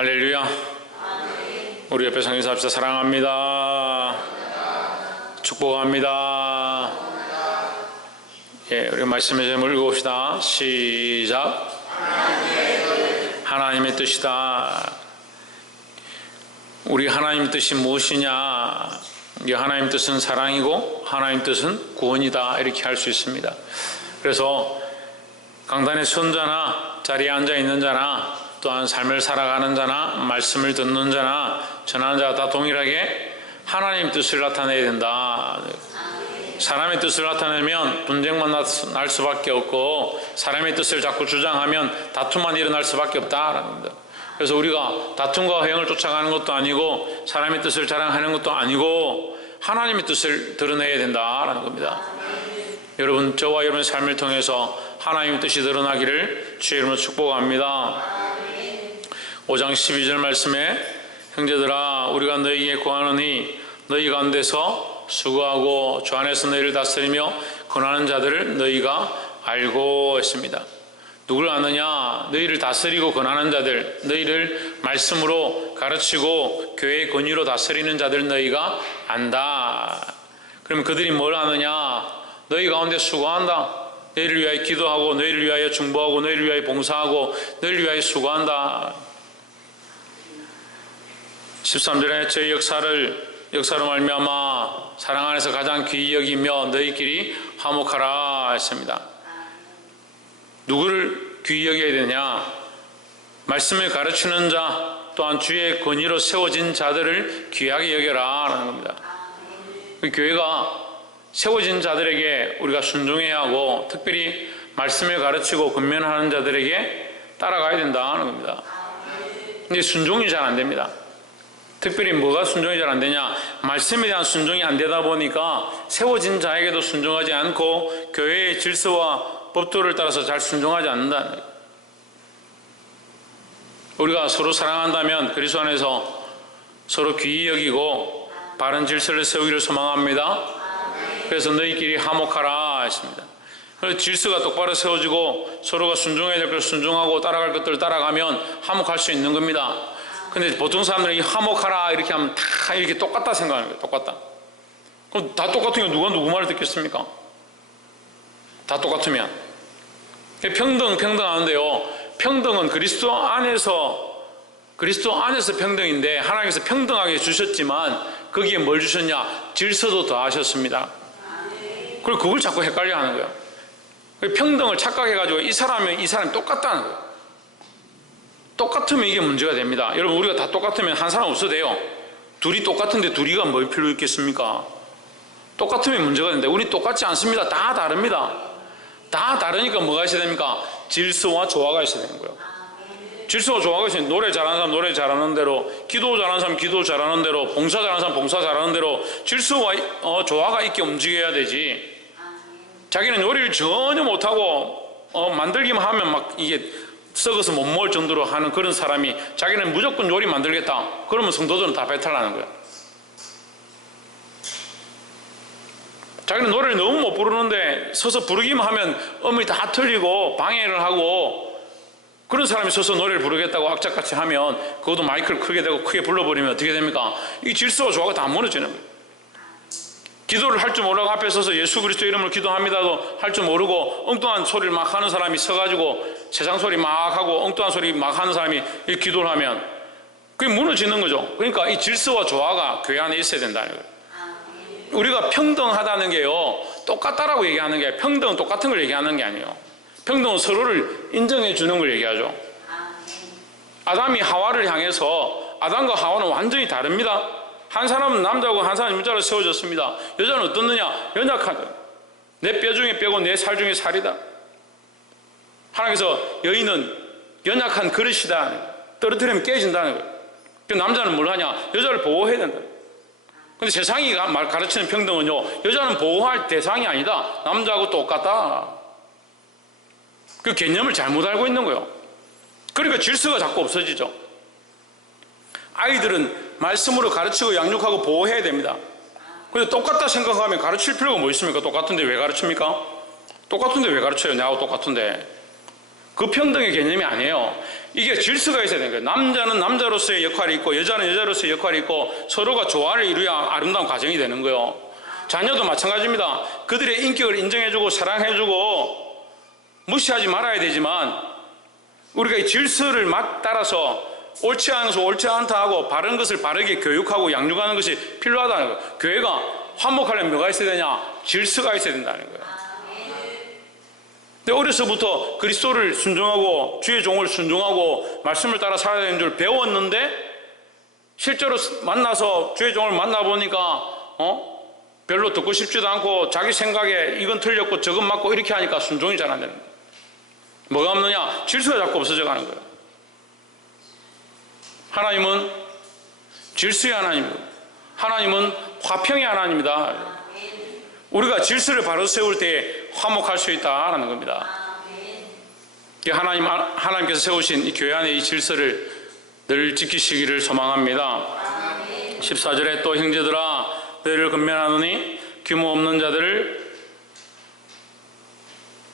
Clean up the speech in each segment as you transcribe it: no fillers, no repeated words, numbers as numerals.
할렐루야. 우리 옆에 성인사 합시다. 사랑합니다. 축복합니다. 예, 우리 말씀의 제목을 읽어봅시다. 시작. 하나님의 뜻이다. 우리 하나님의 뜻이 무엇이냐? 하나님 뜻은 사랑이고 하나님 뜻은 구원이다, 이렇게 할 수 있습니다. 그래서 강단에 선 자나 자리에 앉아 있는 자나 또한 삶을 살아가는 자나 말씀을 듣는 자나 전하는 자가 다 동일하게 하나님 뜻을 나타내야 된다. 사람의 뜻을 나타내면 분쟁만 날 수밖에 없고, 사람의 뜻을 자꾸 주장하면 다툼만 일어날 수밖에 없다라는 겁니다. 그래서 우리가 다툼과 회영을 쫓아가는 것도 아니고 사람의 뜻을 자랑하는 것도 아니고 하나님의 뜻을 드러내야 된다라는 겁니다. 여러분, 저와 여러분의 삶을 통해서 하나님의 뜻이 드러나기를 주의 이름으로 축복합니다. 5장 12절 말씀에 형제들아, 우리가 너희에게 구하노니 너희 가운데서 수고하고 주 안에서 너희를 다스리며 권하는 자들을 너희가 알고 했습니다. 누굴 아느냐? 너희를 다스리고 권하는 자들, 너희를 말씀으로 가르치고 교회의 권위로 다스리는 자들 너희가 안다. 그럼 그들이 뭘 아느냐? 너희 가운데 수고한다. 너희를 위하여 기도하고 너희를 위하여 중보하고 너희를 위하여 봉사하고 너희를 위하여 수고한다. 13절에 저희 역사로 말미암아 사랑 안에서 가장 귀히 여기며 너희끼리 화목하라 했습니다. 누구를 귀히 여겨야 되냐? 말씀을 가르치는 자, 또한 주의 권위로 세워진 자들을 귀하게 여겨라 라는 겁니다. 교회가 세워진 자들에게 우리가 순종해야 하고, 특별히 말씀을 가르치고 권면하는 자들에게 따라가야 된다는 겁니다. 근데 순종이 잘 안 됩니다. 특별히 뭐가 순종이 잘 안 되냐? 말씀에 대한 순종이 안 되다 보니까 세워진 자에게도 순종하지 않고 교회의 질서와 법도를 따라서 잘 순종하지 않는다는 거예요. 우리가 서로 사랑한다면 그리스도 안에서 서로 귀히 여기고 바른 질서를 세우기를 소망합니다. 그래서 너희끼리 화목하라 했습니다. 그래서 질서가 똑바로 세워지고 서로가 순종해야 될 것을 순종하고 따라갈 것들을 따라가면 화목할 수 있는 겁니다. 근데 보통 사람들은 이 화목하라 이렇게 하면 다 이렇게 똑같다 생각하는 거예요. 똑같다. 그럼 다 똑같으면 누가 누구 말을 듣겠습니까? 다 똑같으면. 평등하는데요. 평등은 그리스도 안에서 평등인데, 하나님께서 평등하게 주셨지만 거기에 뭘 주셨냐? 질서도 더하셨습니다. 그리고 그걸 자꾸 헷갈려 하는 거예요. 평등을 착각해가지고 이 사람이 똑같다는 거예요. 똑같으면 이게 문제가 됩니다. 여러분, 우리가 다 똑같으면 한 사람 없어도 돼요. 둘이 똑같은데 둘이가 뭘 필요 있겠습니까? 똑같으면 문제가 되는데 우리 똑같지 않습니다. 다 다릅니다. 다 다르니까 뭐가 있어야 됩니까? 질서와 조화가 있어야 되는 거예요. 질서와 조화가 있어야 돼요. 노래 잘하는 사람 노래 잘하는 대로, 기도 잘하는 사람 기도 잘하는 대로, 봉사 잘하는 사람 봉사 잘하는 대로 질서와 조화가 있게 움직여야 되지. 자기는 요리를 전혀 못하고 만들기만 하면 막 이게 썩어서 못 먹을 정도로 하는 그런 사람이 자기는 무조건 요리 만들겠다. 그러면 성도들은 다 배탈나는 거예요. 자기는 노래를 너무 못 부르는데 서서 부르기만 하면 음이 다 틀리고 방해를 하고, 그런 사람이 서서 노래를 부르겠다고 악착같이 하면 그것도 마이크를 크게 대고 크게 불러버리면 어떻게 됩니까? 이 질서와 조화가 다 무너지는 거예요. 기도를 할 줄 모르고 앞에 서서 예수 그리스도 이름으로 기도합니다도 할 줄 모르고 엉뚱한 소리를 막 하는 사람이 서가지고 세상 소리 막 하고 엉뚱한 소리 막 하는 사람이 이렇게 기도를 하면 그게 무너지는 거죠. 그러니까 이 질서와 조화가 교회 안에 있어야 된다는 거예요. 우리가 평등하다는 게요, 똑같다라고 얘기하는 게, 평등은 똑같은 걸 얘기하는 게 아니에요. 평등은 서로를 인정해 주는 걸 얘기하죠. 아담이 하와를 향해서, 아담과 하와는 완전히 다릅니다. 한 사람은 남자고 한 사람은 여자로 세워졌습니다. 여자는 어떻느냐? 연약하다. 내 뼈 중에 뼈고 내 살 중에 살이다. 하나님께서 여인은 연약한 그릇이다. 떨어뜨리면 깨진다는 거예요. 그 남자는 뭘 하냐? 여자를 보호해야 된다. 근데 세상이 가르치는 평등은요, 여자는 보호할 대상이 아니다. 남자하고 똑같다. 그 개념을 잘못 알고 있는 거예요. 그러니까 질서가 자꾸 없어지죠. 아이들은 말씀으로 가르치고 양육하고 보호해야 됩니다. 근데 똑같다 생각하면 가르칠 필요가 뭐 있습니까? 똑같은데 왜 가르칩니까? 똑같은데 왜 가르쳐요? 내하고 똑같은데. 그 평등의 개념이 아니에요. 이게 질서가 있어야 되는 거예요. 남자는 남자로서의 역할이 있고 여자는 여자로서의 역할이 있고 서로가 조화를 이루어야 아름다운 가정이 되는 거예요. 자녀도 마찬가지입니다. 그들의 인격을 인정해주고 사랑해주고 무시하지 말아야 되지만 우리가 이 질서를 따라서 옳지 않은 것을 옳지 않다 하고 바른 것을 바르게 교육하고 양육하는 것이 필요하다는 거예요. 교회가 화목하려면 뭐가 있어야 되냐? 질서가 있어야 된다는 거예요. 근데 어려서부터 그리스도를 순종하고 주의 종을 순종하고 말씀을 따라 살아야 되는 줄 배웠는데 실제로 만나서 주의 종을 만나보니까 별로 듣고 싶지도 않고 자기 생각에 이건 틀렸고 저건 맞고 이렇게 하니까 순종이 잘 안 되는 거예요. 뭐가 없느냐? 질서가 자꾸 없어져 가는 거예요. 하나님은 질서의 하나님이고 하나님은 화평의 하나님이다. 우리가 질서를 바로 세울 때 화목할 수 있다라는 겁니다. 하나님께서 세우신 이 교회 안의 이 질서를 늘 지키시기를 소망합니다. 14절에 또 형제들아 너희를 권면하노니 규모 없는 자들을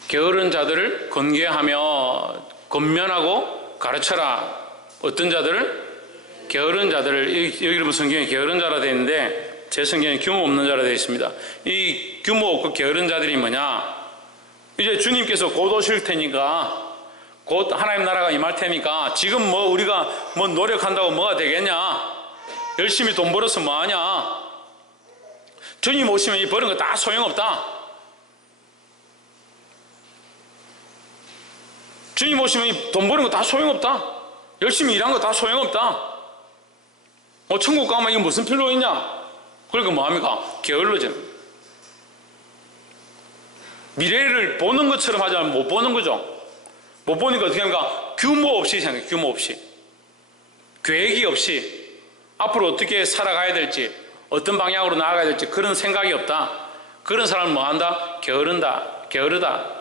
게으른 자들을 권계하며 권면하고 가르쳐라. 어떤 자들을? 게으른 자들을. 여기 보면 성경에 게으른 자라 되어 있는데 제 성경에 규모 없는 자라 되어 있습니다. 이 규모 없고 게으른 자들이 뭐냐? 이제 주님께서 곧 오실 테니까 곧 하나님 나라가 임할 테니까 지금 뭐 우리가 뭐 노력한다고 뭐가 되겠냐? 열심히 돈 벌어서 뭐 하냐? 주님 오시면 이 버는 거 다 소용없다. 주님 오시면 이 돈 버는 거 다 소용없다. 열심히 일한 거 다 소용없다. 천국 가면 이게 무슨 필요 있냐? 그러니까 뭐합니까? 게을러지는 거예요. 미래를 보는 것처럼 하자면 못 보는 거죠. 못 보니까 어떻게 합니까? 규모 없이 생각해요. 규모 없이. 계획이 없이 앞으로 어떻게 살아가야 될지 어떤 방향으로 나아가야 될지 그런 생각이 없다. 그런 사람은 뭐한다? 게으르다.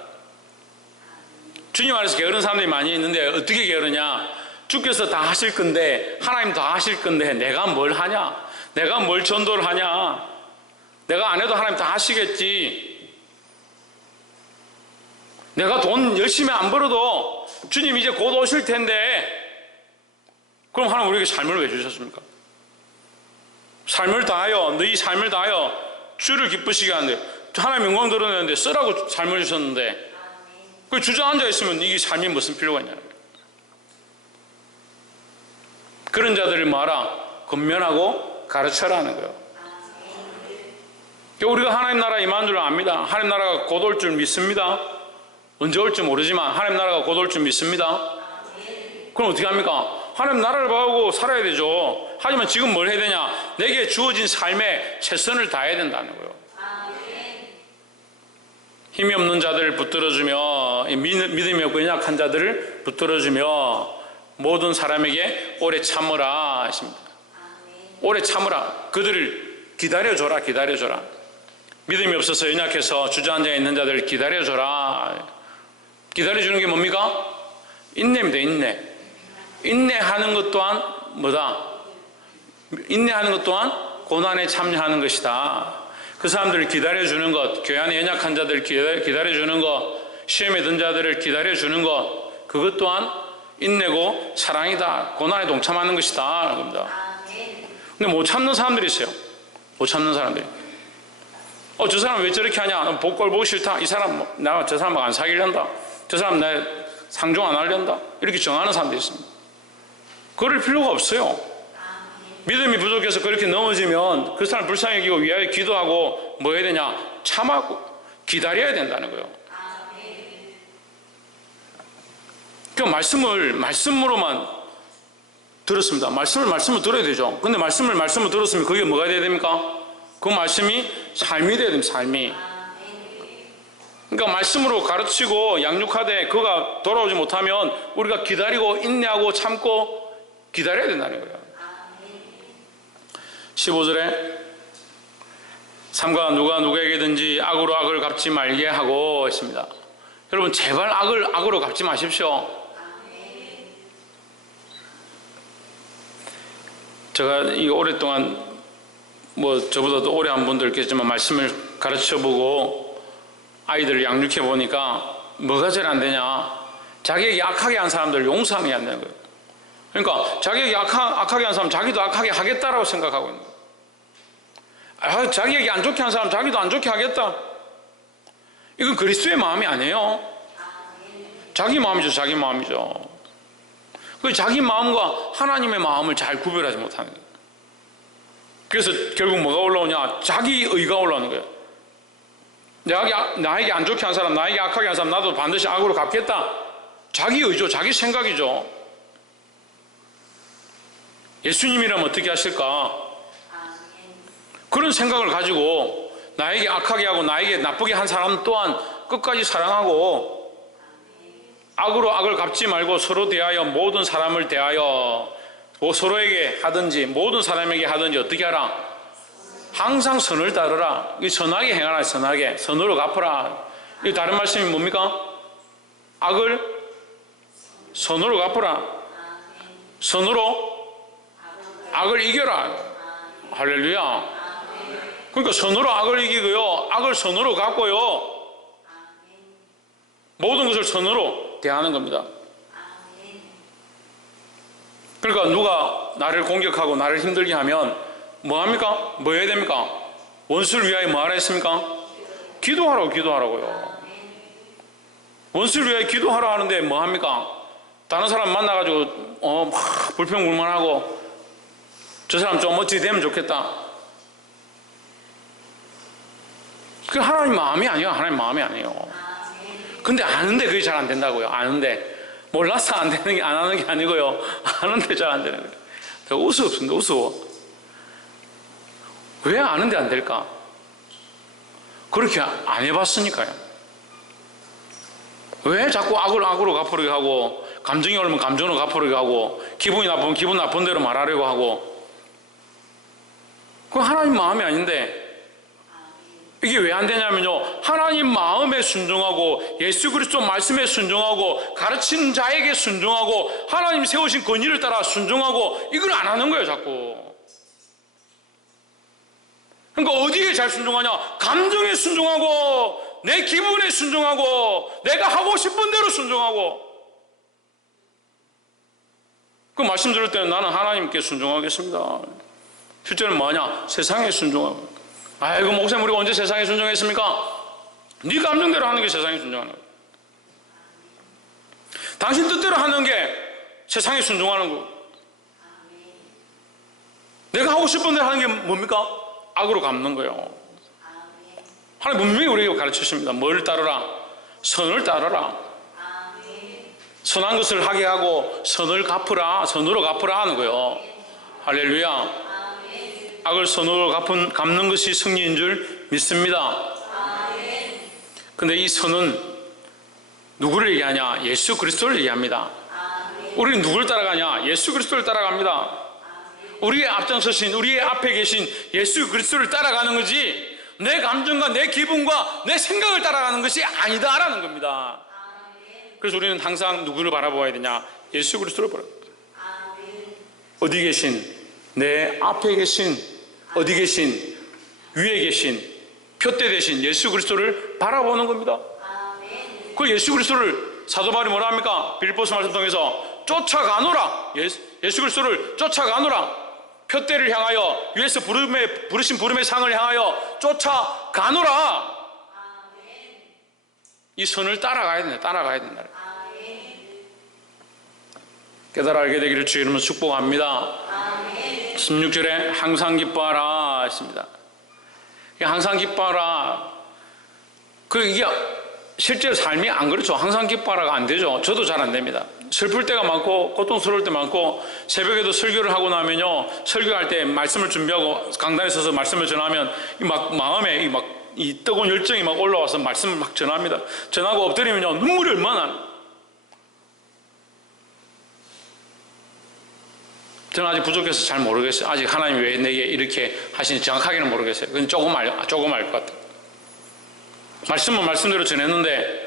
주님 안에서 게으른 사람들이 많이 있는데 어떻게 게으르냐? 주께서 다 하실 건데 하나님 다 하실 건데 내가 뭘 하냐? 내가 뭘 전도를 하냐? 내가 안 해도 하나님 다 하시겠지. 내가 돈 열심히 안 벌어도 주님 이제 곧 오실 텐데 그럼 하나님 우리에게 삶을 왜 주셨습니까? 삶을 다하여 너희 삶을 다하여 주를 기쁘시게 하는데 하나님 영광 드러내는데 쓰라고 삶을 주셨는데 그 주저앉아 있으면 이게 삶이 무슨 필요가 있냐는 거예요. 그런 자들을 뭐하라? 권면하고 가르쳐라는 거예요. 우리가 하나님 나라에 임한 줄 압니다. 하나님 나라가 곧 올 줄 믿습니다. 언제 올지 모르지만 하나님 나라가 곧 올 줄 믿습니다. 그럼 어떻게 합니까? 하나님 나라를 바라고 살아야 되죠. 하지만 지금 뭘 해야 되냐? 내게 주어진 삶에 최선을 다해야 된다는 거예요. 힘이 없는 자들을 붙들어주며 믿음이 없고 연약한 자들을 붙들어주며 모든 사람에게 오래 참으라 하십니다. 오래 참으라. 그들을 기다려줘라. 믿음이 없어서 연약해서 주저앉아 있는 자들을 기다려줘라. 기다려주는 게 뭡니까? 인내입니다. 인내하는 것 또한 뭐다? 인내하는 것 또한 고난에 참여하는 것이다. 그 사람들을 기다려주는 것, 교회 안에 연약한 자들을 기다려주는 것, 시험에 든 자들을 기다려주는 것, 그것 또한 인내고 사랑이다. 고난에 동참하는 것이다. 라는 겁니다. 근데 못 참는 사람들이 있어요. 못 참는 사람들이. 저 사람 왜 저렇게 하냐? 복걸 보기 싫다. 이 사람, 나 저 사람하고 안 사귀려한다. 저 사람 내 상종 안 하려한다. 이렇게 정하는 사람들이 있습니다. 그럴 필요가 없어요. 믿음이 부족해서 그렇게 넘어지면 그 사람 불쌍히 여기고 위하여 기도하고 뭐 해야 되냐? 참하고 기다려야 된다는 거예요. 그 말씀으로만 들었습니다. 말씀을 들어야 되죠. 근데 말씀을 들었으면 그게 뭐가 돼야 됩니까? 그 말씀이 삶이 돼야 됩니다. 삶이. 그러니까 말씀으로 가르치고 양육하되 그가 돌아오지 못하면 우리가 기다리고 인내하고 참고 기다려야 된다는 거예요. 15절에 삼가 누가 누구에게든지 악으로 악을 갚지 말게 하고 있습니다. 여러분 제발 악으로 갚지 마십시오. 제가 이 오랫동안 뭐 저보다도 오래 한 분들 계시지만 말씀을 가르쳐보고 아이들을 양육해 보니까 뭐가 제일 안 되냐? 자기에게 악하게 한 사람들 용서하는 게 안 되는 거예요. 그러니까 자기에게 악하게 한 사람 자기도 악하게 하겠다라고 생각하고 있는 거예요. 자기에게 안 좋게 한 사람 자기도 안 좋게 하겠다. 이건 그리스도의 마음이 아니에요. 자기 마음이죠. 자기 마음이죠. 그 자기 마음과 하나님의 마음을 잘 구별하지 못하는 거예요. 그래서 결국 뭐가 올라오냐? 자기 의가 올라오는 거예요. 나에게 안 좋게 한 사람, 나에게 악하게 한 사람 나도 반드시 악으로 갚겠다. 자기 의죠. 자기 생각이죠. 예수님이라면 어떻게 하실까? 그런 생각을 가지고 나에게 악하게 하고 나에게 나쁘게 한 사람 또한 끝까지 사랑하고 악으로 악을 갚지 말고 서로 대하여 모든 사람을 대하여 서로에게 하든지 모든 사람에게 하든지 어떻게 하라? 항상 선을 따르라. 선하게 행하라. 선하게 선으로 갚으라. 이 다른 말씀이 뭡니까? 악을 선으로 갚으라. 선으로 악을 이겨라. 할렐루야. 그러니까 선으로 악을 이기고요, 악을 선으로 갚고요, 모든 것을 선으로 대하는 겁니다. 그러니까 누가 나를 공격하고 나를 힘들게 하면 뭐합니까? 뭐 해야 됩니까? 원수를 위하여 뭐 하라 했습니까? 기도하라고요. 원수를 위하여 기도하라 하는데 뭐 합니까? 다른 사람 만나가지고 막 불평불만하고 저 사람 좀 어찌 되면 좋겠다. 그 하나님 마음이 아니에요. 하나님 마음이 아니에요. 근데 아는데 그게 잘 안 된다고요. 아는데 몰라서 안 되는 게 안 하는 게 아니고요. 아는데 잘 안 되는 거예요. 내가 우스웠습니다. 우스워. 왜 아는데 안 될까? 그렇게 안 해봤으니까요. 왜 자꾸 악으로 갚으려고 하고, 감정이 오르면 감정으로 갚으려고 하고, 기분이 나쁘면 기분 나쁜 대로 말하려고 하고, 그건 하나님 마음이 아닌데, 이게 왜 안 되냐면요, 하나님 마음에 순종하고 예수 그리스도 말씀에 순종하고 가르치는 자에게 순종하고 하나님 세우신 권위를 따라 순종하고 이걸 안 하는 거예요. 자꾸. 그러니까 어디에 잘 순종하냐? 감정에 순종하고 내 기분에 순종하고 내가 하고 싶은 대로 순종하고. 그 말씀 들을 때는 나는 하나님께 순종하겠습니다. 실제는 뭐냐? 세상에 순종하고. 아이고 목사님 우리가 언제 세상에 순종했습니까? 네 감정대로 하는 게 세상에 순종하는 거예요. 당신 뜻대로 하는 게 세상에 순종하는 거예요. 내가 하고 싶은 대로 하는 게 뭡니까? 악으로 갚는 거예요. 하나님 분명히 우리에게 가르치십니다. 뭘 따르라? 선을 따르라. 선한 것을 하게 하고 선을 갚으라. 선으로 갚으라 하는 거예요. 할렐루야. 악을 선으로 갚는 것이 승리인 줄 믿습니다. 근데 이 선은 누구를 얘기하냐? 예수 그리스도를 얘기합니다. 우리는 누구를 따라가냐? 예수 그리스도를 따라갑니다. 우리의 앞장서신, 우리의 앞에 계신 예수 그리스도를 따라가는 거지 내 감정과 내 기분과 내 생각을 따라가는 것이 아니다라는 겁니다. 그래서 우리는 항상 누구를 바라보아야 되냐? 예수 그리스도를 바라봅니다. 어디 계신? 내 앞에 계신, 어디 계신, 위에 계신, 표대 되신 예수 그리스도를 바라보는 겁니다. 그 예수 그리스도를 사도 바울이 뭐라 합니까? 빌립보서 말씀 통해서 쫓아가노라. 예수 그리스도를 쫓아가노라. 표대를 향하여 위에서 부르신 부름의 상을 향하여 쫓아가노라. 이 선을 따라가야 된다. 따라가야 된다. 깨달아 알게 되기를 주의 이름으로 축복합니다. 16절에 항상 기뻐하라 했습니다. 항상 기뻐하라. 이게 실제 삶이 안 그렇죠. 항상 기뻐하라가 안 되죠. 저도 잘 안 됩니다. 슬플 때가 많고 고통스러울 때 많고 새벽에도 설교를 하고 나면요, 설교할 때 말씀을 준비하고 강단에 서서 말씀을 전하면 마음에 이 뜨거운 열정이 막 올라와서 말씀을 막 전합니다. 전하고 엎드리면요 눈물이 얼마나 나요. 저는 아직 부족해서 잘 모르겠어요. 아직 하나님이 왜 내게 이렇게 하시는지 정확하게는 모르겠어요. 그건 조금 알 것 같아요. 말씀은 말씀대로 전했는데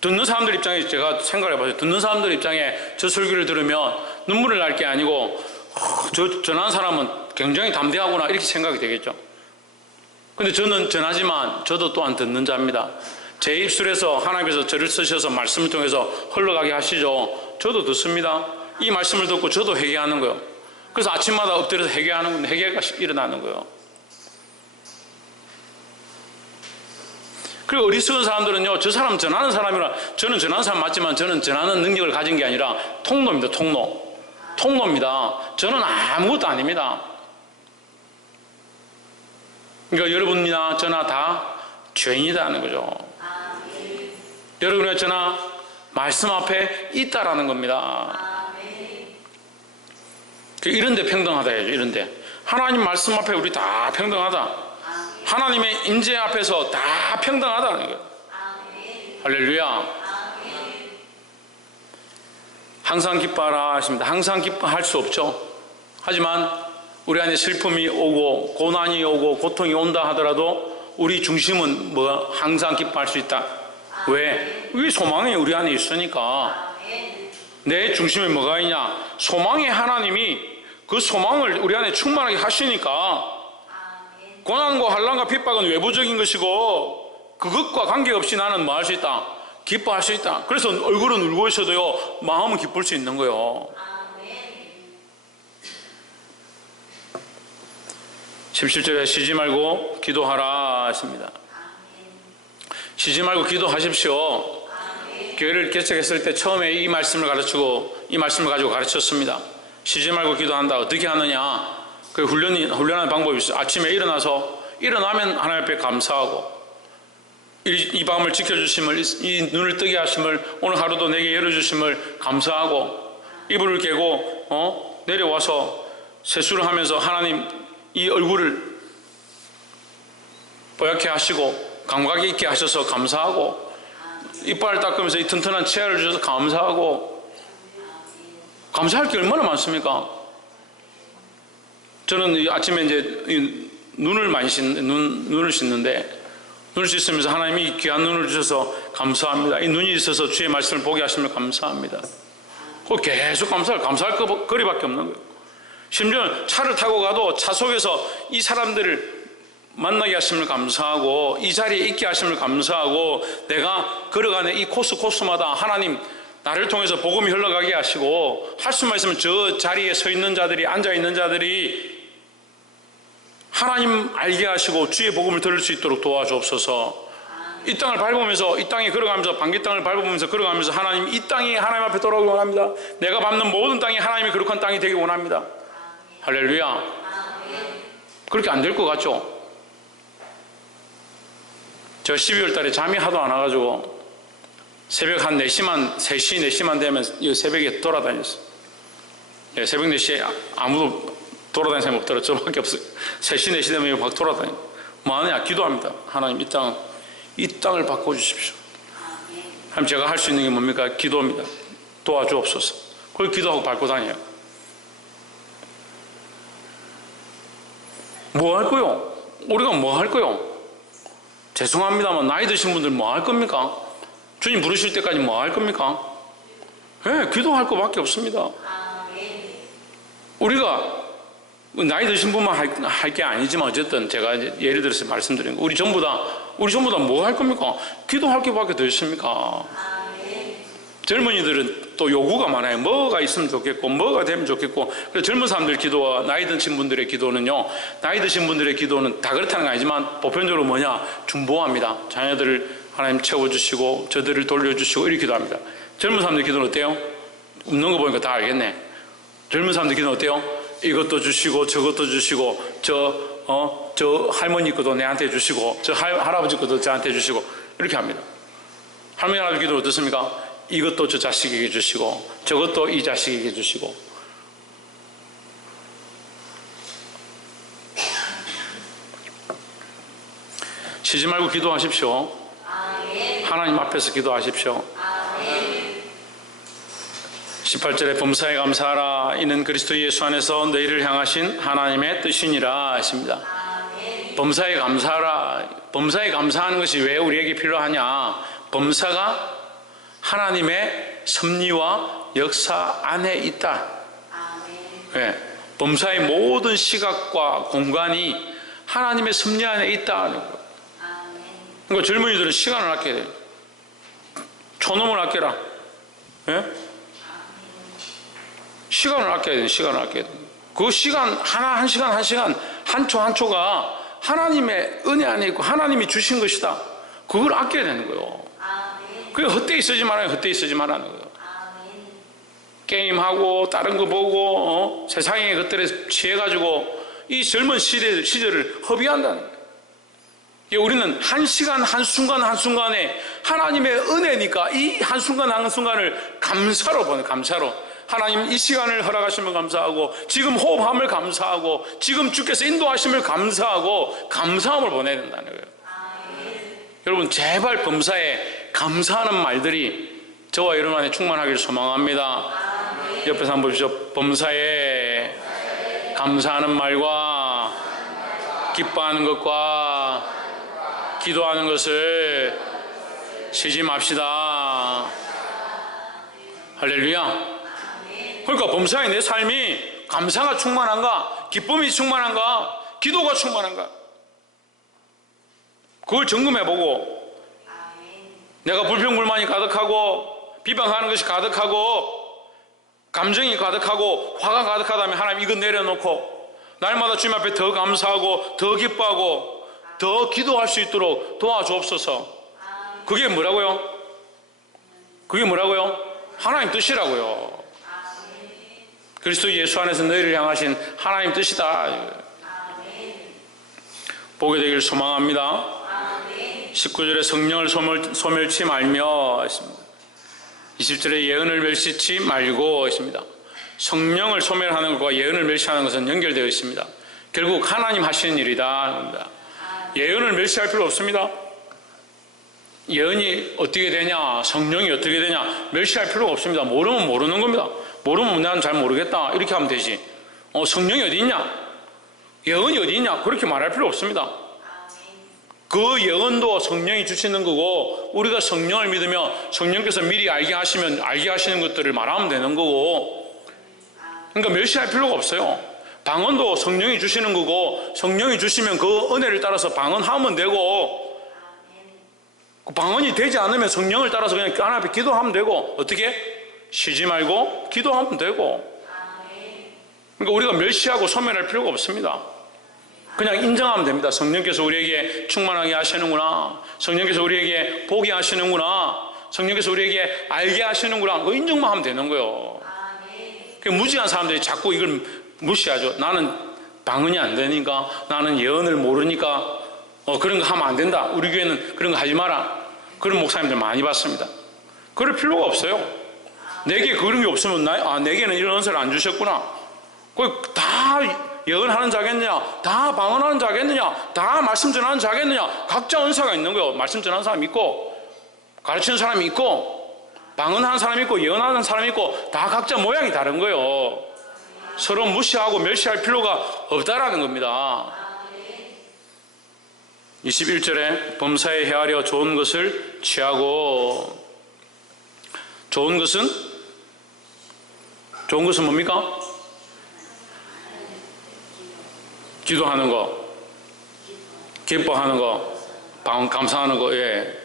듣는 사람들 입장에 제가 생각을 해봐요. 듣는 사람들 입장에 저 설교를 들으면 눈물을 날 게 아니고 저 전한 사람은 굉장히 담대하구나 이렇게 생각이 되겠죠. 근데 저는 전하지만 저도 또한 듣는 자입니다. 제 입술에서 하나님께서 저를 쓰셔서 말씀을 통해서 흘러가게 하시죠. 저도 듣습니다. 이 말씀을 듣고 저도 회개하는 거예요. 그래서 아침마다 엎드려서 회개하는, 회개가 일어나는 거예요. 그리고 어리석은 사람들은요, 저 사람 전하는 사람이라, 저는 전하는 사람 맞지만 저는 전하는 능력을 가진 게 아니라 통로입니다. 통로입니다. 저는 아무것도 아닙니다. 그러니까 여러분이나 저나 다 죄인이라는 거죠. 여러분이나 저나 말씀 앞에 있다라는 겁니다. 이런데 평등하다 해야죠. 이런데 하나님 말씀 앞에 우리 다 평등하다. 하나님의 임재 앞에서 다 평등하다는 거예요. 할렐루야. 항상 기뻐하라 하십니다. 항상 기뻐할 수 없죠. 하지만 우리 안에 슬픔이 오고 고난이 오고 고통이 온다 하더라도 우리 중심은 뭐 항상 기뻐할 수 있다. 왜? 이 소망이 우리 안에 있으니까. 내 중심에 뭐가 있냐? 소망의 하나님이 그 소망을 우리 안에 충만하게 하시니까 고난과 환난과 핍박은 외부적인 것이고 그것과 관계없이 나는 뭐 할 수 있다? 기뻐할 수 있다. 그래서 얼굴은 울고 있어도요 마음은 기쁠 수 있는 거예요. 17절에 쉬지 말고 기도하라 하십니다. 쉬지 말고 기도하십시오. 교회를 개척했을 때 처음에 이 말씀을 가르치고 이 말씀을 가지고 가르쳤습니다. 쉬지 말고 기도한다. 어떻게 하느냐? 그 훈련하는 방법이 있어요. 아침에 일어나면 하나님 앞에 감사하고 이 밤을 지켜주심을, 이 눈을 뜨게 하심을, 오늘 하루도 내게 열어주심을 감사하고 이불을 깨고 내려와서 세수를 하면서 하나님 이 얼굴을 뽀얗게 하시고 감각 있게 하셔서 감사하고 이빨을 닦으면서 이 튼튼한 치아를 주셔서 감사하고 감사할 게 얼마나 많습니까? 저는 아침에 이제 눈을 많이 눈을 씻는데 눈을 씻으면서 하나님이 귀한 눈을 주셔서 감사합니다. 이 눈이 있어서 주의 말씀을 보게 하시면 감사합니다. 계속 감사할 거리밖에 없는 거예요. 심지어 차를 타고 가도 차 속에서 이 사람들을 만나게 하심을 감사하고 이 자리에 있게 하심을 감사하고 내가 걸어가는 이 코스마다 하나님 나를 통해서 복음이 흘러가게 하시고 할 수만 있으면 저 자리에 서 있는 자들이 앉아 있는 자들이 하나님 알게 하시고 주의 복음을 들을 수 있도록 도와주옵소서. 이 땅을 밟으면서 이 땅에 걸어가면서 반기 땅을 밟으면서 걸어가면서 하나님 이 땅이 하나님 앞에 돌아오기 원합니다. 내가 밟는 모든 땅이 하나님의 거룩한 땅이 되기 원합니다. 할렐루야. 그렇게 안 될 것 같죠? 저 12월 달에 잠이 하도 안 와가지고 새벽 한 4시, 4시만 되면 새벽에 돌아다녔어요. 새벽 4시에 아무도 돌아다니는 사람이 없더라. 저밖에 없어요. 3시, 4시 되면 막 돌아다녀요. 뭐 하느냐? 기도합니다. 하나님 이 땅을 바꿔주십시오. 하나님 제가 할 수 있는 게 뭡니까? 기도입니다. 도와주옵소서. 그걸 기도하고 밟고 다녀요. 뭐 할 거요? 우리가 뭐 할 거요? 죄송합니다만 나이 드신 분들 뭐 할 겁니까? 주님 부르실 때까지 뭐 할 겁니까? 기도할 것밖에 없습니다. 우리가 나이 드신 분만 할 게 아니지만 어쨌든 제가 예를 들어서 말씀드린 거 우리 전부 다 뭐 할 겁니까? 기도할 게밖에 더 있습니까? 젊은이들은 또 요구가 많아요. 뭐가 있으면 좋겠고 뭐가 되면 좋겠고. 그래서 젊은 사람들 기도와 나이 드신 분들의 기도는요, 나이 드신 분들의 기도는 다 그렇다는 건 아니지만 보편적으로 뭐냐? 중보합니다. 자녀들을 하나님 채워주시고 저들을 돌려주시고 이렇게 기도합니다. 젊은 사람들 기도는 어때요? 웃는 거 보니까 다 알겠네. 젊은 사람들 기도는 어때요? 이것도 주시고 저것도 주시고 저 할머니 것도 내한테 주시고 저 할아버지 것도 저한테 주시고 이렇게 합니다. 할머니 할아버지 기도는 어떻습니까? 이것도 저 자식에게 주시고 저것도 이 자식에게 주시고. 쉬지 말고 기도하십시오. 하나님 앞에서 기도하십시오. 18절에 범사에 감사하라. 이는 그리스도 예수 안에서 너희를 향하신 하나님의 뜻이니라 하십니다. 범사에 감사하라. 범사에 감사하는 것이 왜 우리에게 필요하냐? 범사가 하나님의 섭리와 역사 안에 있다. 네. 범사의 모든 시각과 공간이 하나님의 섭리 안에 있다. 그러니까 젊은이들은 시간을 아껴야 돼요. 초놈을 아껴라. 예? 시간을 아껴야 돼. 시간을 아껴야 돼. 그 시간 하나 한 시간 한 시간 한 초 한 초가 하나님의 은혜 안에 있고 하나님이 주신 것이다. 그걸 아껴야 되는 거예요. 그게 헛되이 쓰지 말아요. 헛되이 쓰지 말라는 거예요. 게임하고 다른 거 보고 세상의 것들에 취해가지고 이 젊은 시절을 허비한다는 거예요. 우리는 한 시간 한순간 한순간에 하나님의 은혜니까 이 한순간 한순간을 감사로 보내. 감사로 하나님 이 시간을 허락하심을 감사하고 지금 호흡함을 감사하고 지금 주께서 인도하심을 감사하고 감사함을 보내야 된다는 거예요. 여러분 제발 범사에 감사하는 말들이 저와 여러분 안에 충만하기를 소망합니다. 옆에서 한번 보십시오. 범사에 감사하는 말과 기뻐하는 것과 기도하는 것을 쉬지 맙시다. 할렐루야. 그러니까 범사에 내 삶이 감사가 충만한가, 기쁨이 충만한가, 기도가 충만한가, 그걸 점검해보고 내가 불평불만이 가득하고 비방하는 것이 가득하고 감정이 가득하고 화가 가득하다면 하나님 이거 내려놓고 날마다 주님 앞에 더 감사하고 더 기뻐하고 더 기도할 수 있도록 도와주옵소서. 그게 뭐라고요? 그게 뭐라고요? 하나님 뜻이라고요. 그리스도 예수 안에서 너희를 향하신 하나님 뜻이다. 보게 되기를 소망합니다. 19절에 성령을 소멸치 말며 했습니다. 20절에 예언을 멸시치 말고 했습니다. 성령을 소멸하는 것과 예언을 멸시하는 것은 연결되어 있습니다. 결국 하나님 하시는 일이다. 예언을 멸시할 필요 없습니다. 예언이 어떻게 되냐, 성령이 어떻게 되냐 멸시할 필요가 없습니다. 모르면 모르는 겁니다. 모르면 나는 잘 모르겠다 이렇게 하면 되지. 성령이 어디 있냐, 예언이 어디 있냐 그렇게 말할 필요 없습니다. 그 예언도 성령이 주시는 거고 우리가 성령을 믿으며 성령께서 미리 알게 하시면 알게 하시는 것들을 말하면 되는 거고, 그러니까 멸시할 필요가 없어요. 방언도 성령이 주시는 거고 성령이 주시면 그 은혜를 따라서 방언하면 되고, 그 방언이 되지 않으면 성령을 따라서 그냥 하나님 앞에 기도하면 되고, 어떻게? 쉬지 말고 기도하면 되고. 그러니까 우리가 멸시하고 소멸할 필요가 없습니다. 그냥 인정하면 됩니다. 성령께서 우리에게 충만하게 하시는구나, 성령께서 우리에게 보게 하시는구나, 성령께서 우리에게 알게 하시는구나, 그 인정만 하면 되는 거예요. 무지한 사람들이 자꾸 이걸 무시하죠. 나는 방언이 안 되니까, 나는 예언을 모르니까 그런 거 하면 안 된다, 우리 교회는 그런 거 하지 마라, 그런 목사님들 많이 봤습니다. 그럴 필요가 없어요. 내게 그런 게 없으면 내게는 이런 은사를 안 주셨구나, 다 예언하는 자겠느냐, 다 방언하는 자겠느냐, 다 말씀 전하는 자겠느냐, 각자 은사가 있는 거예요. 말씀 전하는 사람이 있고 가르치는 사람이 있고 방언하는 사람이 있고 예언하는 사람이 있고 다 각자 모양이 다른 거예요. 서로 무시하고 멸시할 필요가 없다라는 겁니다. 21절에 범사에 헤아려 좋은 것을 취하고, 좋은 것은 뭡니까? 기도하는 거, 기뻐하는 거, 감사하는 거, 예.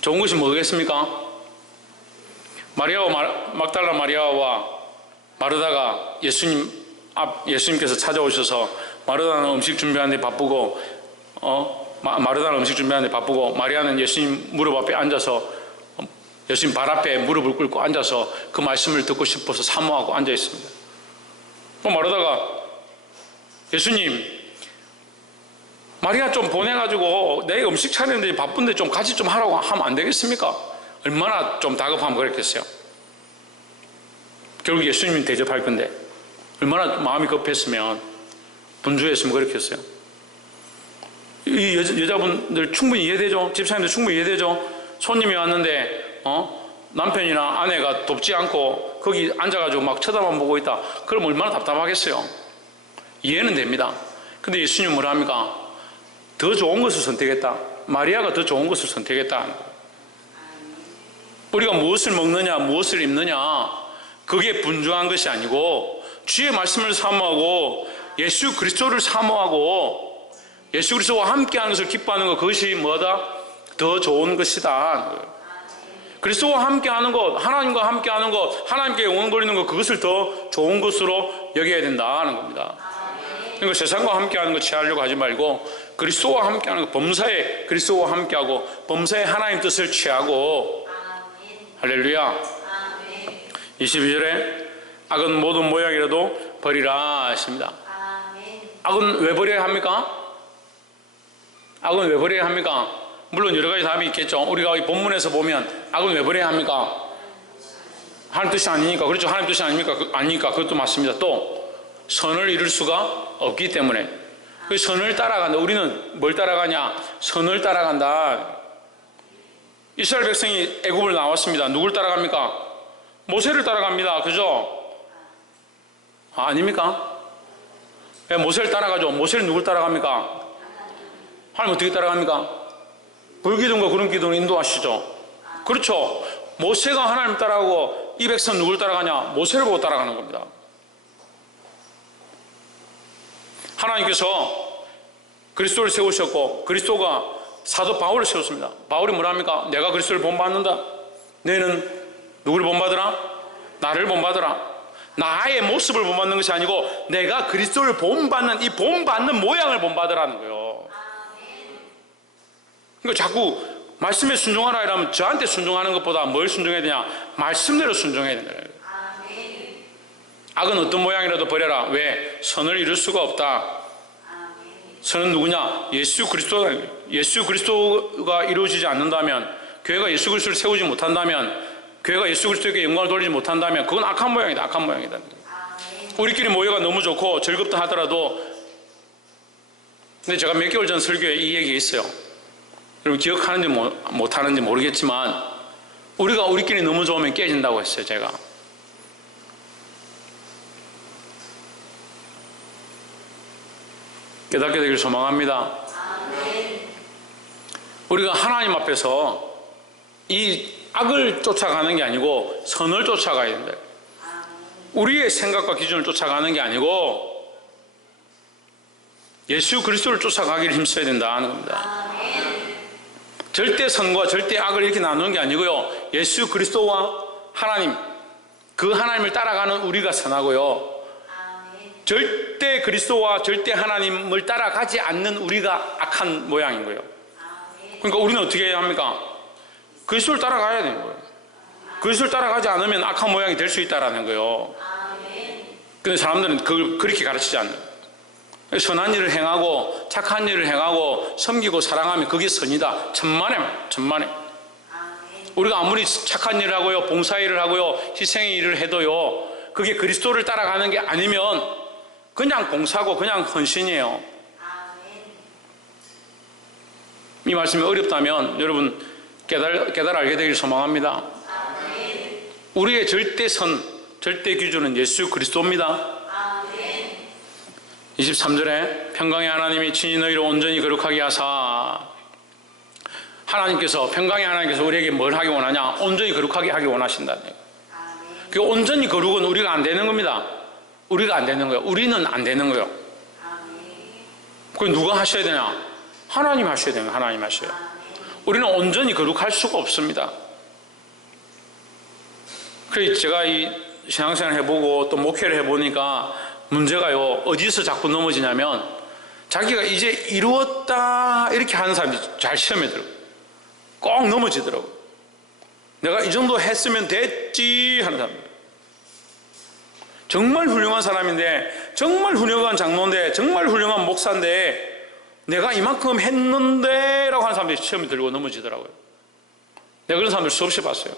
좋은 것이 뭐겠습니까? 막달라 마리아와 마르다가 예수님께서 찾아오셔서 마르다는 음식 준비하는데 바쁘고, 마르다는 음식 준비하는데 바쁘고, 마리아는 예수님 무릎 앞에 앉아서, 예수님 발 앞에 무릎을 꿇고 앉아서 그 말씀을 듣고 싶어서 사모하고 앉아 있습니다. 마르다가 예수님, 마리아 좀 보내가지고 내 음식 차리는데 바쁜데 좀 같이 좀 하라고 하면 안 되겠습니까? 얼마나 좀 다급하면 그랬겠어요. 결국 예수님이 대접할 건데 얼마나 마음이 급했으면, 분주했으면 그랬겠어요. 이 여자분들 충분히 이해되죠? 집사님들 충분히 이해되죠? 손님이 왔는데 남편이나 아내가 돕지 않고 거기 앉아가지고 막 쳐다만 보고 있다, 그럼 얼마나 답답하겠어요. 이해는 됩니다. 근데 예수님은 뭐라 합니까? 더 좋은 것을 선택했다. 마리아가 더 좋은 것을 선택했다. 우리가 무엇을 먹느냐, 무엇을 입느냐, 그게 분주한 것이 아니고 주의 말씀을 사모하고 예수 그리스도를 사모하고 예수 그리스도와 함께하는 것을 기뻐하는 것, 그것이 뭐다? 더 좋은 것이다. 그리스도와 함께하는 것, 하나님과 함께하는 것, 하나님께 영원 걸리는 것, 그것을 더 좋은 것으로 여겨야 된다는 겁니다. 그러니까 세상과 함께하는 거 취하려고 하지 말고 그리스도와 함께하는 것, 범사에 그리스도와 함께하고 범사에 하나님 뜻을 취하고. 할렐루야. 22절에 악은 모든 모양이라도 버리라 하십니다. 악은 왜 버려야 합니까? 악은 왜 버려야 합니까? 물론 여러 가지 답이 있겠죠. 우리가 이 본문에서 보면 악은 왜 버려야 합니까? 하나님 뜻이 아니니까. 그렇죠. 하나님 뜻이 아닙니까? 아니니까. 그것도 맞습니다. 또 선을 이룰 수가 없기 때문에 그 선을 따라간다. 우리는 뭘 따라가냐? 선을 따라간다. 이스라엘 백성이 애굽을 나왔습니다. 누굴 따라갑니까? 모세를 따라갑니다. 그죠? 아닙니까? 왜 모세를 따라가죠? 모세를 누굴 따라갑니까? 하나님 어떻게 따라갑니까? 불기둥과 구름기둥을 인도하시죠. 그렇죠. 모세가 하나님 따라가고 이 백성 누굴 따라가냐? 모세를 보고 따라가는 겁니다. 하나님께서 그리스도를 세우셨고 그리스도가 사도 바울을 세웠습니다. 바울이 뭐랍니까? 내가 그리스도를 본받는다. 너희는 누구를 본받으라? 나를 본받으라. 나의 모습을 본받는 것이 아니고 내가 그리스도를 본받는 이 본받는 모양을 본받으라는 거예요. 그러니까 자꾸 말씀에 순종하라 이러면 저한테 순종하는 것보다 뭘 순종해야 되냐? 말씀대로 순종해야 된다. 악은 어떤 모양이라도 버려라. 왜? 선을 이룰 수가 없다. 선은 누구냐? 예수 그리스도가 이루어지지 않는다면, 교회가 예수 그리스도를 세우지 못한다면, 교회가 예수 그리스도에게 영광을 돌리지 못한다면 그건 악한 모양이다. 악한 모양이다. 우리끼리 모여가 너무 좋고 즐겁다 하더라도, 근데 제가 몇 개월 전 설교에 이 얘기가 있어요. 여러분 기억하는지 못하는지 모르겠지만 우리가 우리끼리 너무 좋으면 깨진다고 했어요. 제가 깨닫게 되길 소망합니다. 우리가 하나님 앞에서 이 악을 쫓아가는 게 아니고 선을 쫓아가야 된다. 우리의 생각과 기준을 쫓아가는 게 아니고 예수 그리스도를 쫓아가기를 힘써야 된다는 겁니다. 절대 선과 절대 악을 이렇게 나누는 게 아니고요, 예수 그리스도와 하나님, 그 하나님을 따라가는 우리가 선하고요, 절대 그리스도와 절대 하나님을 따라가지 않는 우리가 악한 모양인 거예요. 그러니까 우리는 어떻게 해야 합니까? 그리스도를 따라가야 되는 거예요. 그리스도를 따라가지 않으면 악한 모양이 될 수 있다는 거예요. 근데 사람들은 그걸 그렇게 가르치지 않는, 선한 일을 행하고 착한 일을 행하고 섬기고 사랑하면 그게 선이다. 천만에. 우리가 아무리 착한 일을 하고요, 봉사일을 하고요, 희생의 일을 해도요, 그게 그리스도를 따라가는 게 아니면 그냥 봉사고 그냥 헌신이에요. 이 말씀이 어렵다면 여러분 깨달아 알게 되길 소망합니다. 우리의 절대 선, 절대 기준은 예수 그리스도입니다. 23절에 평강의 하나님이 친히 너희를 온전히 거룩하게 하사, 하나님께서, 평강의 하나님께서 우리에게 뭘 하기 원하냐? 온전히 거룩하게 하기 원하신다는 거예요. 그 온전히 거룩은 우리가 안 되는 겁니다. 우리가 안 되는 거예요. 우리는 안 되는 거예요. 그걸 누가 하셔야 되냐? 하나님 하셔야 되는 거예요. 하나님 하셔야 돼요. 우리는 온전히 거룩할 수가 없습니다. 그래서 제가 이 신앙생활 해보고 또 목회를 해보니까 문제가요, 어디서 자꾸 넘어지냐면 자기가 이제 이루었다 이렇게 하는 사람이 잘 시험에 들어요. 꼭 넘어지더라고요. 내가 이 정도 했으면 됐지 하는 사람, 정말 훌륭한 사람인데, 정말 훌륭한 장로인데, 정말 훌륭한 목사인데 내가 이만큼 했는데 라고 하는 사람들이 시험에 들고 넘어지더라고요. 내가 그런 사람들 수없이 봤어요.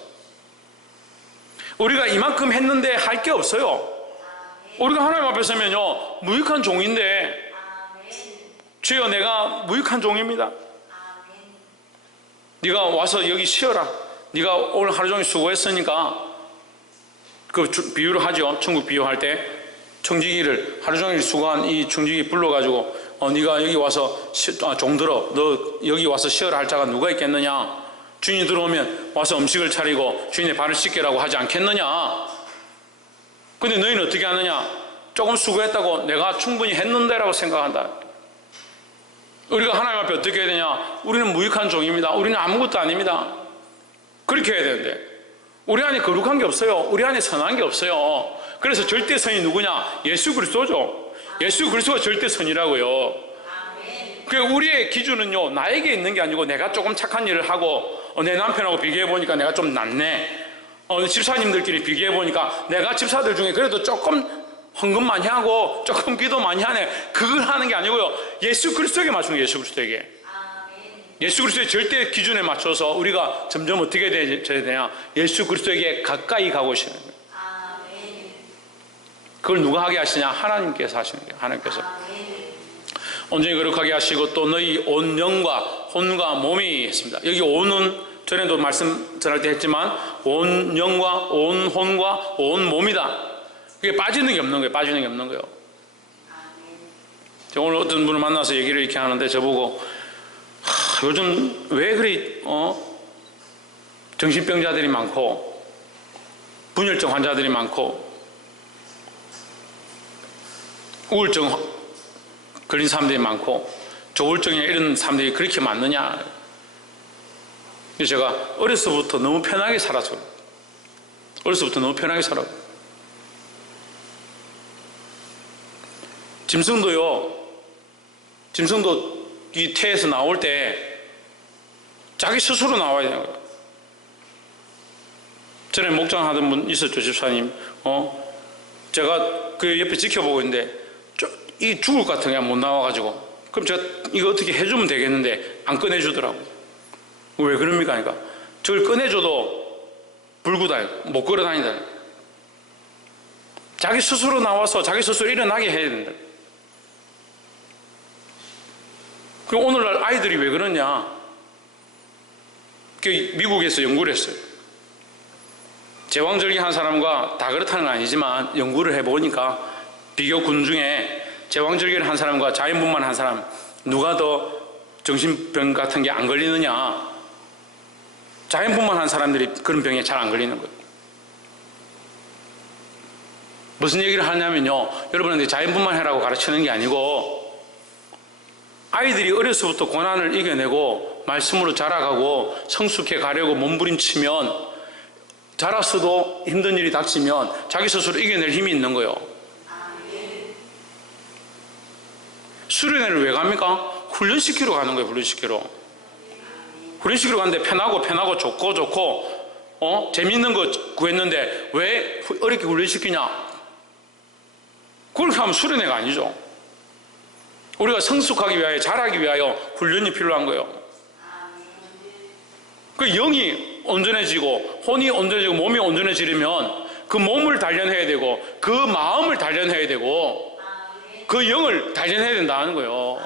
우리가 이만큼 했는데 할 게 없어요. 우리가 하나님 앞에 서면요, 무익한 종인데, 주여 내가 무익한 종입니다. 네가 와서 여기 쉬어라. 네가 오늘 하루 종일 수고했으니까, 그 비유를 하죠. 천국 비유할 때 청지기를, 하루 종일 수고한 이 청지기 불러가지고 네가 여기 와서 종들어, 너 여기 와서 쉬어라 할 자가 누가 있겠느냐? 주인이 들어오면 와서 음식을 차리고 주인의 발을 씻게라고 하지 않겠느냐? 근데 너희는 어떻게 하느냐? 조금 수고했다고 내가 충분히 했는데 라고 생각한다. 우리가 하나님 앞에 어떻게 해야 되냐? 우리는 무익한 종입니다. 우리는 아무것도 아닙니다. 그렇게 해야 되는데 우리 안에 거룩한 게 없어요. 우리 안에 선한 게 없어요. 그래서 절대선이 누구냐? 예수 그리스도죠. 예수 그리스도가 절대선이라고요. 그 우리의 기준은요, 나에게 있는 게 아니고 내가 조금 착한 일을 하고 내 남편하고 비교해 보니까 내가 좀 낫네. 집사님들끼리 비교해 보니까 내가 집사들 중에 그래도 조금 헌금 많이 하고 조금 기도 많이 하네. 그걸 하는 게 아니고요, 예수 그리스도에게 맞추는 거예요. 예수 그리스도에게. 예수 그리스도의 절대 기준에 맞춰서 우리가 점점 어떻게 돼야 되냐? 예수 그리스도에게 가까이 가고 계시는 거예요. 그걸 누가 하게 하시냐? 하나님께서 하시는 거예요. 하나님께서. 온전히 거룩하게 하시고 또 너희 온 영과 혼과 몸이 했습니다. 여기 온은 전에도 말씀 전할 때 했지만 온 영과 온 혼과 온 몸이다. 그게 빠지는 게 없는 거예요. 빠지는 게 없는 거예요. 오늘 어떤 분을 만나서 얘기를 이렇게 하는데 저보고 요즘 왜 그리 정신병자들이 많고 분열증 환자들이 많고 우울증 걸린 사람들이 많고 조울증이나 이런 사람들이 그렇게 많느냐. 그래서 제가 어려서부터 너무 편하게 살아서 어려서부터 너무 편하게 살아요. 짐승도 이 태에서 나올 때 자기 스스로 나와야 되는 거예요. 전에 목장하던 분 있었죠, 집사님. 제가 그 옆에 지켜보고 있는데 이 죽을 것 같은 게 못 나와가지고, 그럼 제가 이거 어떻게 해주면 되겠는데 안 꺼내주더라고. 왜 그럽니까? 그러니까 저걸 꺼내줘도 불고 다니고 못 걸어 다니다. 자기 스스로 나와서 자기 스스로 일어나게 해야 된다. 그럼 오늘날 아이들이 왜 그러냐? 미국에서 연구를 했어요. 제왕절개 한 사람과 다 그렇다는 건 아니지만 연구를 해보니까 비교군 중에 제왕절개를 한 사람과 자연분만 한 사람 누가 더 정신병 같은 게 안 걸리느냐? 자연분만 한 사람들이 그런 병에 잘 안 걸리는 거예요. 무슨 얘기를 하냐면요, 여러분한테 자연분만 해라고 가르치는 게 아니고 아이들이 어려서부터 고난을 이겨내고 말씀으로 자라가고 성숙해 가려고 몸부림치면 자랐어도 힘든 일이 닥치면 자기 스스로 이겨낼 힘이 있는 거예요. 수련회를 왜 갑니까? 훈련시키러 가는 거예요. 훈련시키러 가는데 편하고 좋고 재밌는 거 구했는데 왜 어렵게 훈련시키냐? 그렇게 하면 수련회가 아니죠. 우리가 성숙하기 위하여 자라기 위하여 훈련이 필요한 거예요. 그 영이 온전해지고 혼이 온전해지고 몸이 온전해지려면 그 몸을 단련해야 되고 그 마음을 단련해야 되고 그 영을 단련해야 된다는 거예요.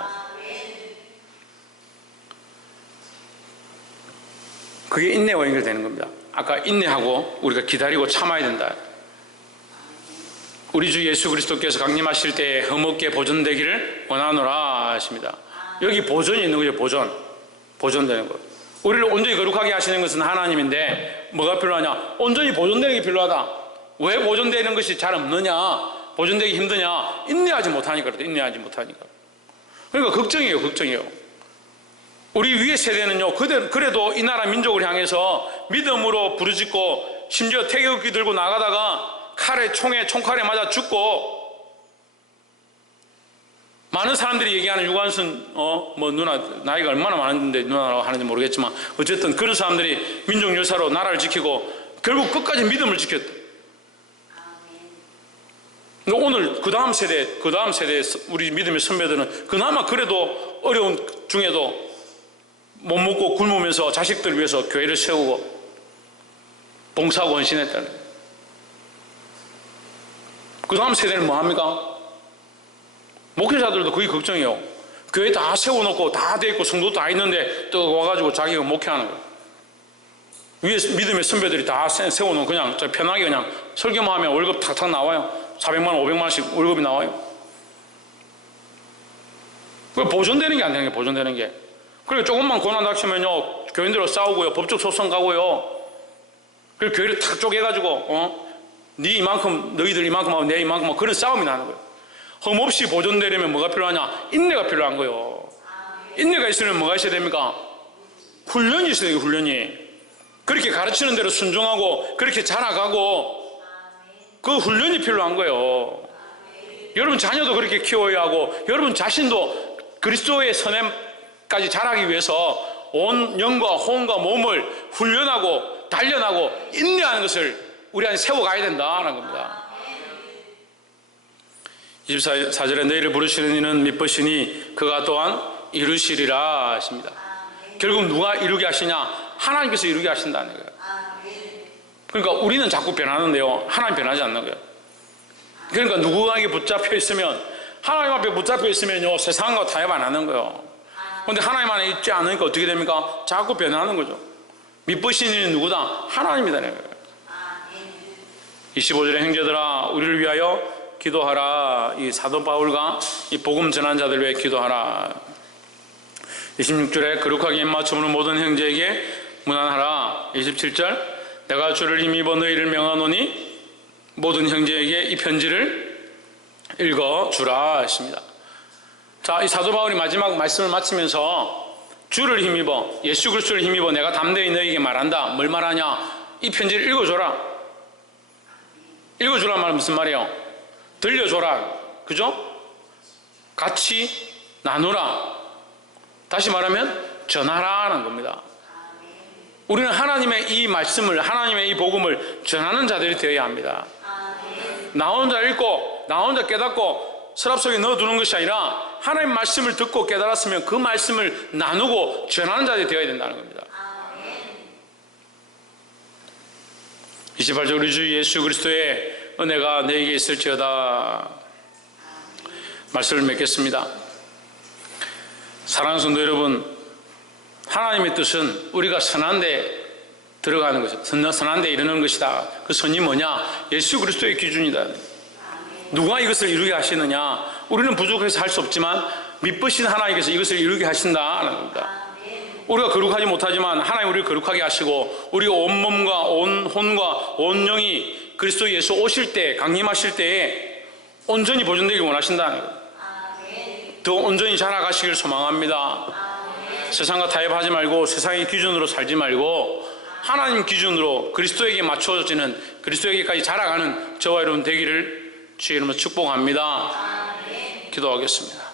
그게 인내와 연결되는 겁니다. 아까 인내하고 우리가 기다리고 참아야 된다. 우리 주 예수 그리스도께서 강림하실 때에 흠없게 보존되기를 원하노라 하십니다. 여기 보존이 있는 거죠. 보존되는 거. 우리를 온전히 거룩하게 하시는 것은 하나님인데 뭐가 필요하냐? 온전히 보존되는 게 필요하다. 왜 보존되는 것이 잘 없느냐? 보존되기 힘드냐? 인내하지 못하니까. 그러니까 걱정이에요. 우리 위의 세대는요, 그래도 이 나라 민족을 향해서 믿음으로 부르짖고 심지어 태극기 들고 나가다가 총칼에 맞아 죽고, 많은 사람들이 얘기하는 유관순 누나 나이가 얼마나 많은데 누나라고 하는지 모르겠지만 어쨌든 그런 사람들이 민족 열사로 나라를 지키고 결국 끝까지 믿음을 지켰다. 오늘 그 다음 세대 우리 믿음의 선배들은 그나마 그래도 어려운 중에도 못 먹고 굶으면서 자식들 위해서 교회를 세우고 봉사하고 헌신했다는 거예요. 그 다음 세대는 뭐 합니까? 목회자들도 그게 걱정이에요. 교회 다 세워놓고 다 돼 있고 성도 다 있는데 또 와가지고 자기가 목회하는 거예요. 위에 믿음의 선배들이 다 세워놓은 그냥 편하게 그냥 설교만 하면 월급 탁탁 나와요. 400만 원, 500만 원씩 월급이 나와요. 그 보존되는 게 안 되는 게 보존되는 게. 그리고 조금만 고난 닥치면요 교인들로 싸우고요, 법적 소송 가고요. 그리고 교회를 탁 쪼개가지고 너희들 이만큼 하고 내 이만큼 하고 그런 싸움이 나는 거예요. 흠없이 보존되려면 뭐가 필요하냐? 인내가 필요한 거예요. 인내가 있으면 뭐가 있어야 됩니까? 훈련이 있어야 돼요. 훈련이. 그렇게 가르치는 대로 순종하고 그렇게 자라가고 그 훈련이 필요한 거예요. 여러분 자녀도 그렇게 키워야 하고 여러분 자신도 그리스도의 선행까지 자라기 위해서 온 영과 혼과 몸을 훈련하고 단련하고 인내하는 것을 우리 안에 세워가야 된다는 겁니다. 24절에 너희를 부르시는 이는 미쁘시니 그가 또한 이루시리라 하십니다. 결국 누가 이루게 하시냐? 하나님께서 이루게 하신다는 거예요. 그러니까 우리는 자꾸 변하는데요, 하나님 변하지 않는 거예요. 그러니까 누구에게 붙잡혀 있으면, 하나님 앞에 붙잡혀 있으면요 세상과 타협 안 하는 거예요. 그런데 하나님 안에 있지 않으니까 어떻게 됩니까? 자꾸 변하는 거죠. 미쁘신 이는 누구다? 하나님이다는 거예요. 25절에 형제들아 우리를 위하여 기도하라. 이 사도 바울과 이 복음 전환자들 위해 기도하라. 26절에 거룩하게 입맞춤으로 모든 형제에게 문안하라. 27절 내가 주를 힘입어 너희를 명하노니 모든 형제에게 이 편지를 읽어주라 하십니다. 자, 이 사도 바울이 마지막 말씀을 마치면서 주를 힘입어, 예수 그리스도를 힘입어 내가 담대히 너희에게 말한다. 뭘 말하냐? 이 편지를 읽어줘라. 읽어주란 말은 무슨 말이에요? 들려줘라. 그죠? 같이 나누라. 다시 말하면 전하라는 겁니다. 우리는 하나님의 이 말씀을, 하나님의 이 복음을 전하는 자들이 되어야 합니다. 나 혼자 읽고 나 혼자 깨닫고 서랍 속에 넣어두는 것이 아니라 하나님 말씀을 듣고 깨달았으면 그 말씀을 나누고 전하는 자들이 되어야 된다는 겁니다. 28절 우리 주 예수 그리스도의 은혜가 너에게 있을지어다. 말씀을 맺겠습니다. 사랑하는 성도 여러분, 하나님의 뜻은 우리가 선한 데 들어가는 것이다. 선한 데 이르는 것이다. 그 선이 뭐냐? 예수 그리스도의 기준이다. 누가 이것을 이루게 하시느냐? 우리는 부족해서 할 수 없지만 미쁘신 하나님께서 이것을 이루게 하신다는 겁니다. 우리가 거룩하지 못하지만 하나님 우리를 거룩하게 하시고 우리가 온 몸과 온 혼과 온 영이 그리스도 예수 오실 때, 강림하실 때에 온전히 보존되길 원하신다는 거예요. 더 온전히 자라가시길 소망합니다. 세상과 타협하지 말고 세상의 기준으로 살지 말고 하나님 기준으로 그리스도에게 맞춰지는, 그리스도에게까지 자라가는 저와 여러분 되기를 주의 이름으로 축복합니다. 기도하겠습니다.